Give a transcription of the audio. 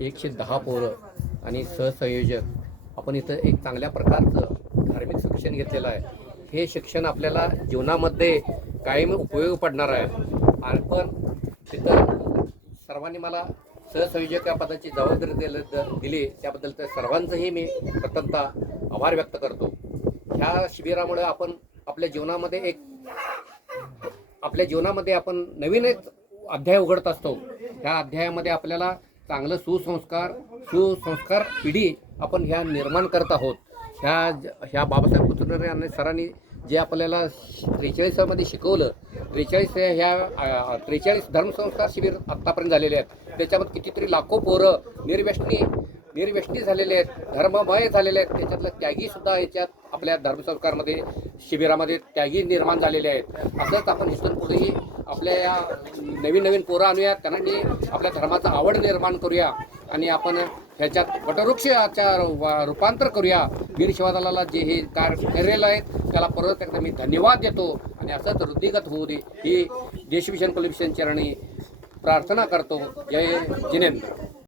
एकशे दहा पोरं आणि सहसंयोजक. आपण इथं एक चांगल्या प्रकारचं धार्मिक शिक्षण घेतलेलं आहे. हे शिक्षण आपल्याला जीवनामध्ये कायम उपयोग पडणार आहे. आणि पण तिथं सर्वांनी मला सहसंयोजक या पदाची जबाबदारी दिली दिली. त्याबद्दल तर सर्वांचंही मी प्रथमतः आभार व्यक्त करतो. ह्या शिबिरामुळे आपण आपल्या जीवनामध्ये एक आपल्या जीवनामध्ये आपण नवीन एक अध्याय उघडत असतो. ह्या अध्यायामध्ये आपल्याला चांगलं सुसंस्कार सुसंस्कार पिढी आपण ह्या निर्माण करत आहोत. ह्या ह्या बाबासाहेब कुचनरे यांनी सरांनी जे आपल्याला त्रेचाळीसामध्ये शिकवलं त्रेचाळीस ह्या त्रेचाळीस धर्मसंस्कार शिबिर आत्तापर्यंत झालेले आहेत. त्याच्यामध्ये कितीतरी लाखो पोरं निर्व्यसनी निर्व्यसनी झालेले आहेत धर्ममय झालेले आहेत. त्याच्यातलं त्यागी सुद्धा याच्यात आपल्या धर्मसंस्कारमध्ये शिबिरामध्ये त्यागी निर्माण झालेले आहेत. असंच आपण इथून पुढेही आपल्या या नवीन नवीन पोरं आणूया त्यांनी आपल्या धर्माचा आवड निर्माण करूया आणि आपण ह्याच्यात वटवृक्षाच्या रूपांतर करूया. वीर शिवादलाला जे हे कार्य केलेलं आहे त्याला परत एकदा मी धन्यवाद देतो आणि असंच वृद्धिगत होऊ दे. ही देशभूषण कुलभूषण चरणी प्रार्थना करतो. जय जिनेंद्र